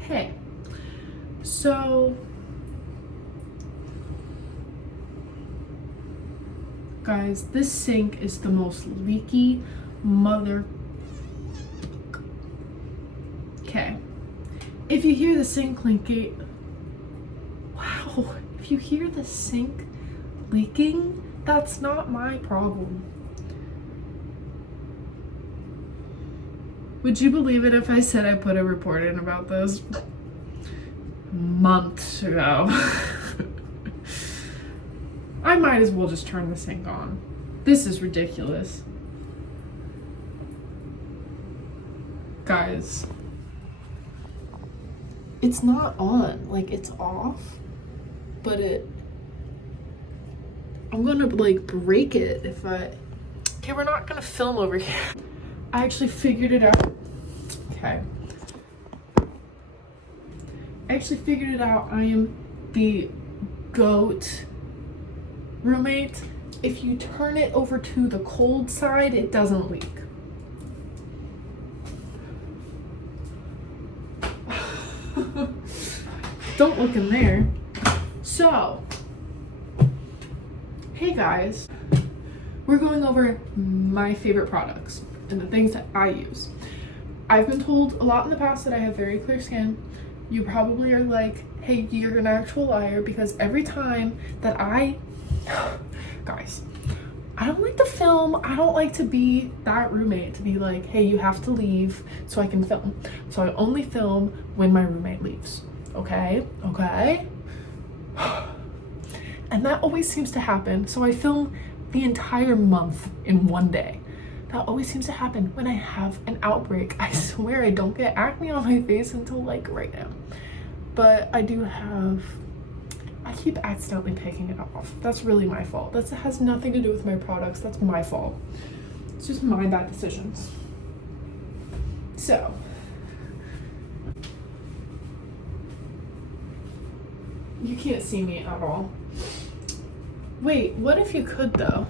Hey, so guys, this sink is the most leaky mother. Okay, if you hear the sink leaking, wow, if you hear the sink leaking, that's not my problem. Would you believe it if I said I put a report in about this months ago? I might as well just turn the sink on. This is ridiculous. Guys, it's not on, like it's off, but I'm gonna like break it if okay, we're not gonna film over here. I actually figured it out. Okay. I actually figured it out. I am the GOAT roommate. If you turn it over to the cold side, it doesn't leak. Don't look in there. So, hey guys, we're going over my favorite products and the things that I use. I've been told a lot in the past that I have very clear skin. You probably are like, hey, you're an actual liar, because every time that guys, I don't like to film. I don't like to be that roommate to be like, hey, you have to leave so I can film. So I only film when my roommate leaves. Okay? And that always seems to happen. So I film the entire month in one day. That always seems to happen when I have an outbreak. I swear I don't get acne on my face until like right now. But I keep accidentally picking it off. That's really my fault. That has nothing to do with my products. That's my fault. It's just my bad decisions. So, you can't see me at all. Wait, what if you could though?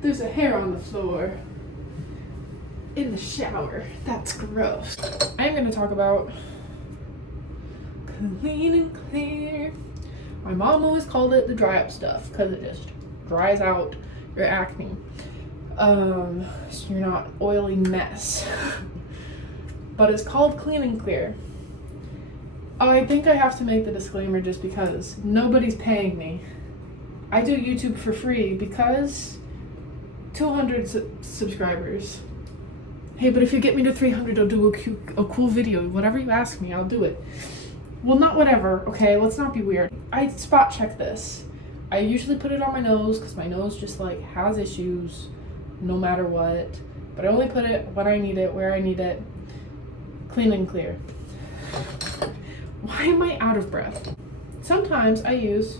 There's a hair on the floor in the shower. That's gross. I am going to talk about clean and clear. My mom always called it the dry up stuff because it just dries out your acne. So you're not an oily mess. But it's called clean and clear. I think I have to make the disclaimer just because nobody's paying me. I do YouTube for free because 200 subscribers. Hey, but if you get me to 300, I'll do a cool video. Whatever you ask me, I'll do it. Well, not whatever, okay? Let's not be weird. I spot check this. I usually put it on my nose because my nose just like has issues no matter what. But I only put it when I need it, where I need it. Clean and clear. Why am I out of breath? Sometimes I use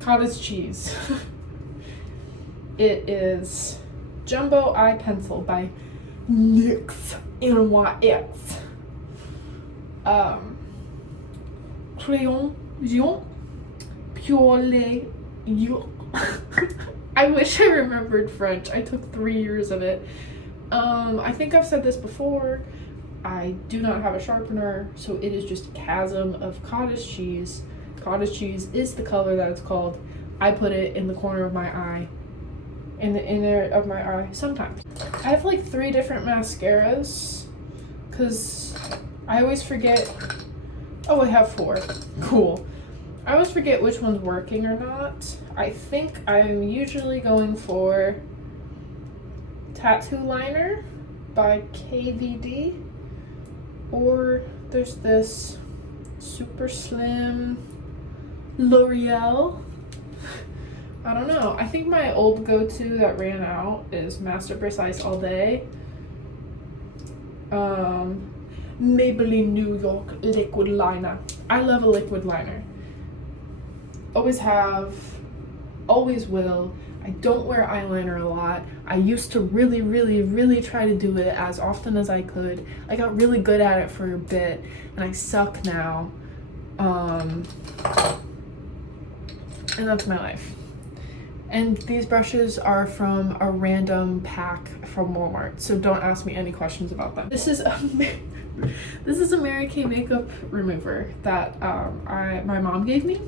cottage cheese. It is Jumbo Eye Pencil by NYX. Crayon Jaune Pure. I wish I remembered French. I took 3 years of it. I think I've said this before. I do not have a sharpener, so it is just a chasm of cottage cheese. Cottage cheese is the color that it's called. I put it in the corner of my eye, in the inner of my eye sometimes. I have like 3 different mascaras because I always forget. Oh, I have 4. Cool. I always forget which one's working or not. I think I'm usually going for Tattoo Liner by KVD, or there's this super slim L'Oreal. I don't know. I think my old go-to that ran out is Master Precise All Day. Maybelline New York liquid liner. I love a liquid liner. Always have, always will. I don't wear eyeliner a lot. I used to really try to do it as often as I could. I got really good at it for a bit and I suck now. And that's my life. And these brushes are from a random pack from Walmart, so don't ask me any questions about them. This is a Mary Kay makeup remover that my mom gave me,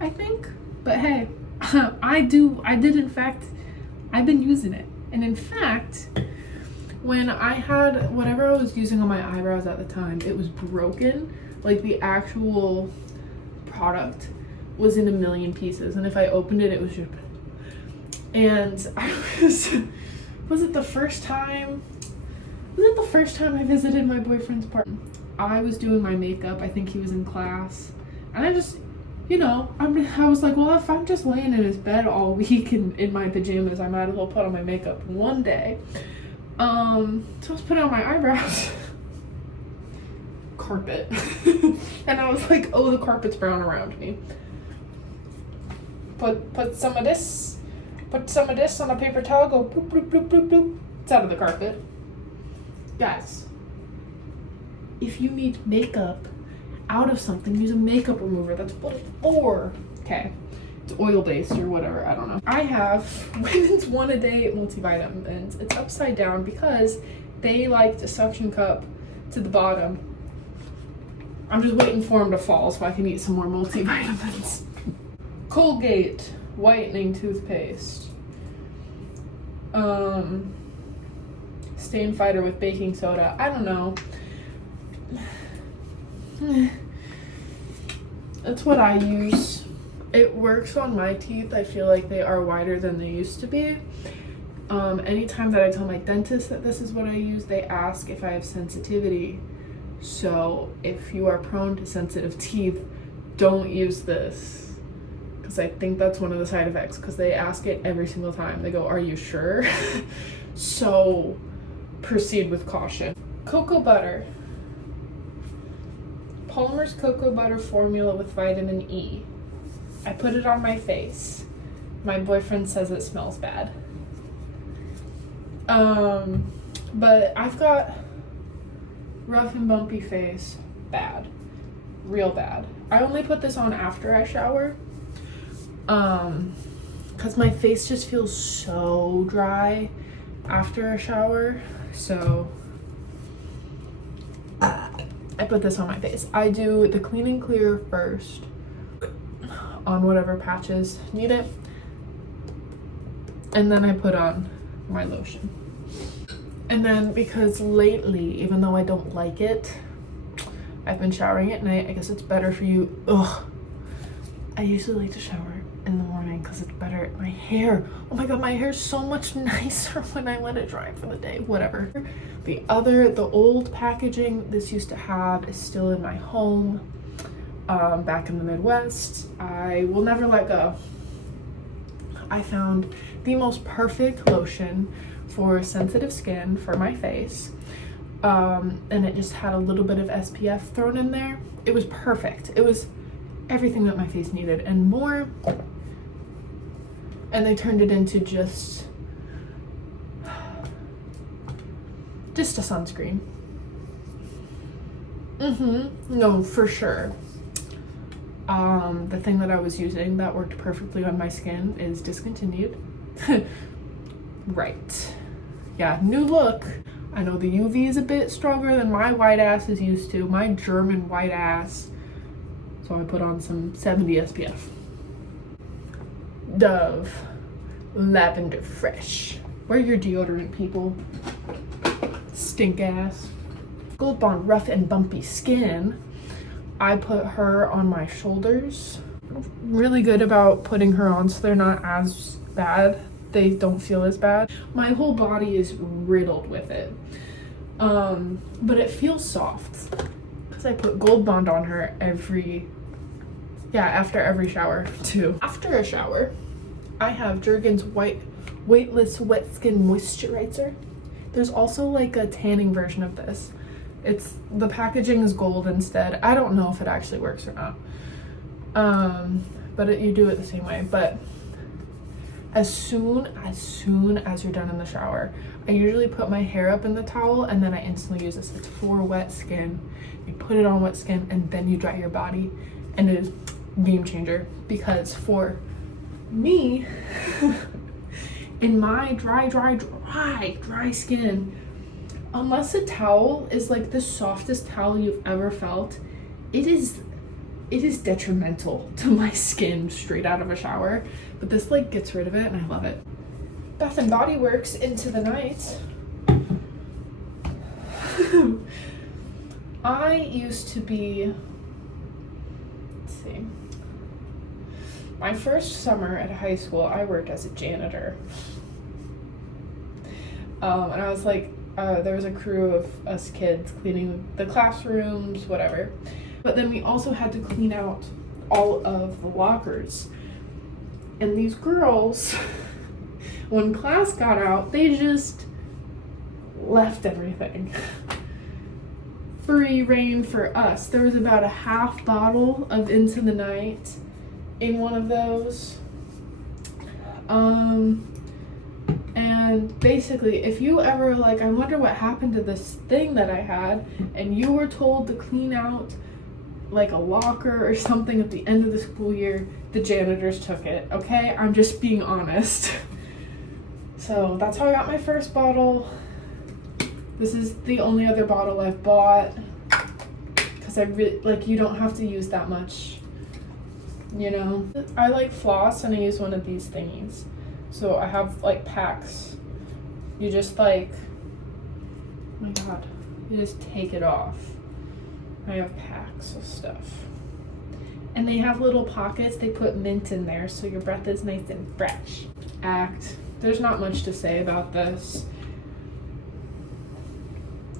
I think. But hey, I've been using it. And in fact, when I had whatever I was using on my eyebrows at the time, it was broken. Like the actual product was in a million pieces, and if I opened it, it was just. And was it the first time I visited my boyfriend's apartment? I was doing my makeup. I think he was in class, and I just, I was like, well, if I'm just laying in his bed all week in my pajamas, I might as well put on my makeup one day. So I was putting on my eyebrows. Carpet. And I was like, oh, the carpet's brown around me. Put some of this on a paper towel, go bloop, bloop, bloop, bloop, bloop. It's out of the carpet. Guys, if you need makeup out of something, use a makeup remover. That's what it's for. Okay. It's oil-based or whatever, I don't know. I have Women's One a Day multivitamins. It's upside down because they like to suction cup to the bottom. I'm just waiting for them to fall so I can eat some more multivitamins. Colgate whitening toothpaste. Stain fighter with baking soda. I don't know. That's what I use. It works on my teeth. I feel like they are wider than they used to be. Anytime that I tell my dentist that this is what I use, they ask if I have sensitivity. So if you are prone to sensitive teeth, don't use this. Because I think that's one of the side effects, because they ask it every single time. They go, are you sure? So proceed with caution. Cocoa butter. Palmer's cocoa butter formula with vitamin E. I put it on my face. My boyfriend says it smells bad. But I've got rough and bumpy face. Bad. Real bad. I only put this on after I shower. Because my face just feels so dry after a shower. So I put this on my face. I do the clean and clear first on whatever patches need it. And then I put on my lotion. And then because lately, even though I don't like it, I've been showering at night. I guess it's better for you. Ugh. I usually like to shower in the morning because it's better. My hair, oh my god, my hair's so much nicer when I let it dry for the day. Whatever. The old packaging this used to have is still in my home, back in the Midwest. I will never let go. I found the most perfect lotion for sensitive skin for my face, and it just had a little bit of SPF thrown in there. It was perfect. It was everything that my face needed and more. And they turned it into just a sunscreen. No, for sure. The thing that I was using that worked perfectly on my skin is discontinued. Right. Yeah, new look. I know the UV is a bit stronger than my white ass is used to. My German white ass. So I put on some 70 SPF. Dove Lavender Fresh. Where your deodorant, people? Stink ass. Gold Bond Rough and Bumpy Skin. I put her on my shoulders. Really good about putting her on so they're not as bad. They don't feel as bad. My whole body is riddled with it. But it feels soft. Because I put Gold Bond on her after every shower too. After a shower, I have Jergens Weightless Wet Skin Moisturizer. There's also like a tanning version of this. The packaging is gold instead. I don't know if it actually works or not. But you do it the same way. But as soon as you're done in the shower, I usually put my hair up in the towel and then I instantly use this. It's for wet skin. You put it on wet skin and then you dry your body, and it is game changer because for Me, in my dry skin, unless a towel is like the softest towel you've ever felt, it is detrimental to my skin straight out of a shower. But this like gets rid of it and I love it. Bath and Body Works Into the Night. I used to be, let's see, my first summer at high school, I worked as a janitor. And I was like, there was a crew of us kids cleaning the classrooms, whatever. But then we also had to clean out all of the lockers. And these girls, when class got out, they just left everything. Free reign for us. There was about a half bottle of Into the Night in one of those. And basically, if you ever like, I wonder what happened to this thing that I had, and you were told to clean out like a locker or something at the end of the school year, the janitors took it, okay? I'm just being honest. So that's how I got my first bottle. This is the only other bottle I've bought, because I really, like, you don't have to use that much, you know? I like floss and I use one of these thingies. So I have like packs. You just like, oh my god, you just take it off. I have packs of stuff. And they have little pockets, they put mint in there so your breath is nice and fresh. Act. There's not much to say about this.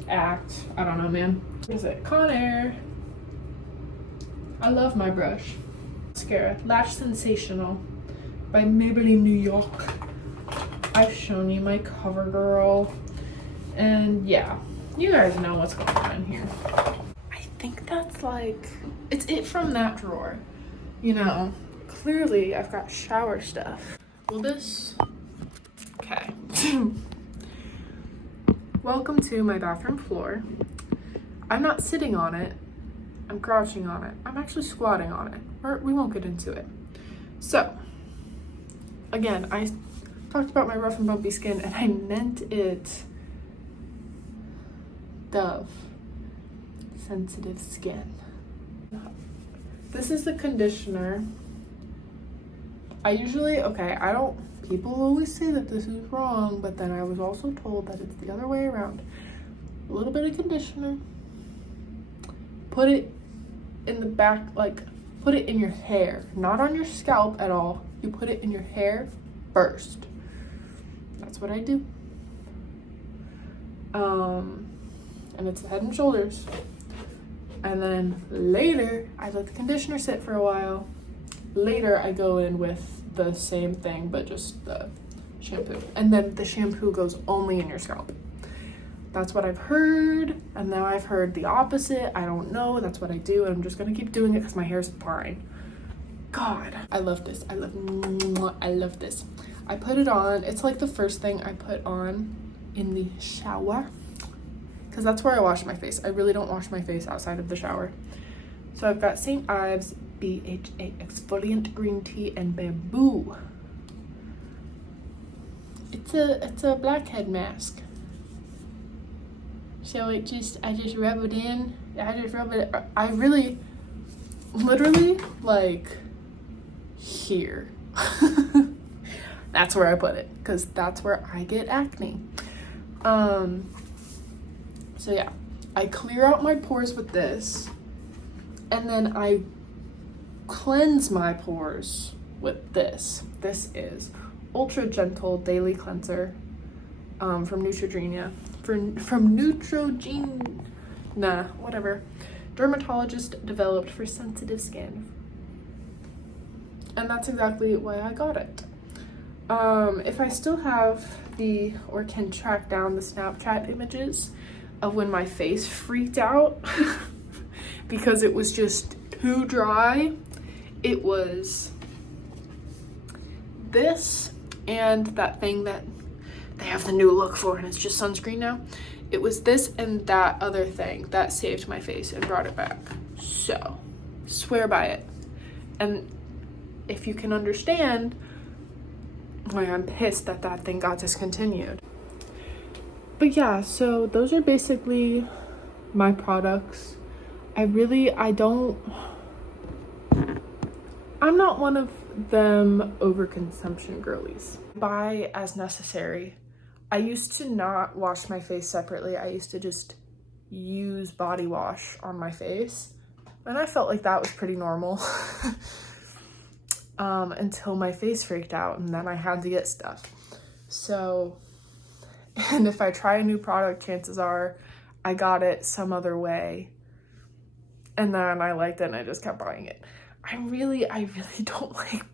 Act. I don't know, man. What is it? Conair. I love my brush. Mascara. Lash Sensational by Maybelline New York. I've shown you my CoverGirl. And yeah, you guys know what's going on here. I think that's like, it's it from that drawer. You know, clearly I've got shower stuff. Will this? Okay. Welcome to my bathroom floor. I'm not sitting on it. I'm crouching on it. I'm actually squatting on it. We won't get into it. So, again, I talked about my rough and bumpy skin and I meant it Dove Sensitive Skin. This is the conditioner. People always say that this is wrong, but then I was also told that it's the other way around. A little bit of conditioner. Put it in the back, like, put it in your hair, not on your scalp at all. You put it in your hair first. That's what I do. And it's Head and Shoulders. And then later, I let the conditioner sit for a while. Later, I go in with the same thing, but just the shampoo. And then the shampoo goes only in your scalp. That's what I've heard. And now I've heard the opposite. I don't know. That's what I do. And I'm just going to keep doing it because my hair's fine. God, I love this. I love this. I put it on. It's like the first thing I put on in the shower, because that's where I wash my face. I really don't wash my face outside of the shower. So I've got St. Ives BHA Exfoliant Green Tea and Bamboo. It's a blackhead mask. So I just rub it in. I really, literally, like, here. That's where I put it, because that's where I get acne. So yeah, I clear out my pores with this, and then I cleanse my pores with this. This is Ultra Gentle Daily Cleanser from Neutrogena. From Neutrogena, whatever. Dermatologist developed for sensitive skin. And that's exactly why I got it. If I still have or can track down the Snapchat images of when my face freaked out because it was just too dry, it was this and that thing that they have the new look for, and it's just sunscreen now. It was this and that other thing that saved my face and brought it back. So, swear by it. And if you can understand, Like, I'm pissed that that thing got discontinued. But yeah, so those are basically my products. I'm not one of them overconsumption girlies. Buy as necessary. I used to not wash my face separately. I used to just use body wash on my face, and I felt like that was pretty normal. Until my face freaked out, and then I had to get stuff. So, and if I try a new product, chances are I got it some other way, and then I liked it and I just kept buying it. I really don't like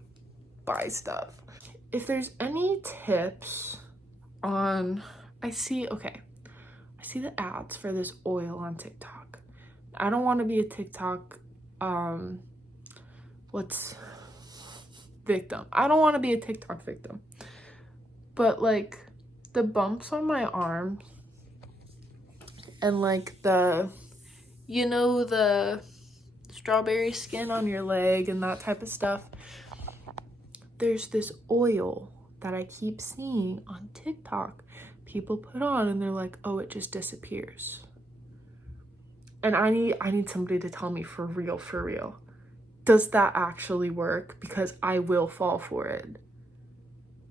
buy stuff. If there's any tips on, I see the ads for this oil on TikTok. I don't want to be a TikTok victim. I don't want to be a TikTok victim. But like the bumps on my arms and like the strawberry skin on your leg and that type of stuff, there's this oil that I keep seeing on TikTok people put on, and they're like, oh, it just disappears. And I need somebody to tell me for real, does that actually work? Because I will fall for it.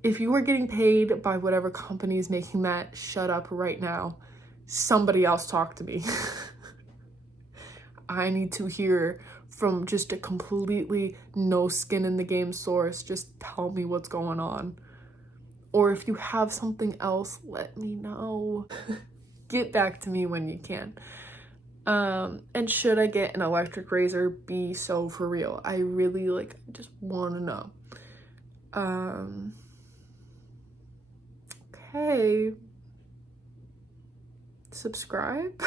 If you are getting paid by whatever company is making that, shut up right now. Somebody else talk to me. I need to hear from just a completely no skin in the game source. Just tell me what's going on. Or if you have something else, let me know. Get back to me when you can. And should I get an electric razor? Be so for real. I really just want to know. Okay. Subscribe.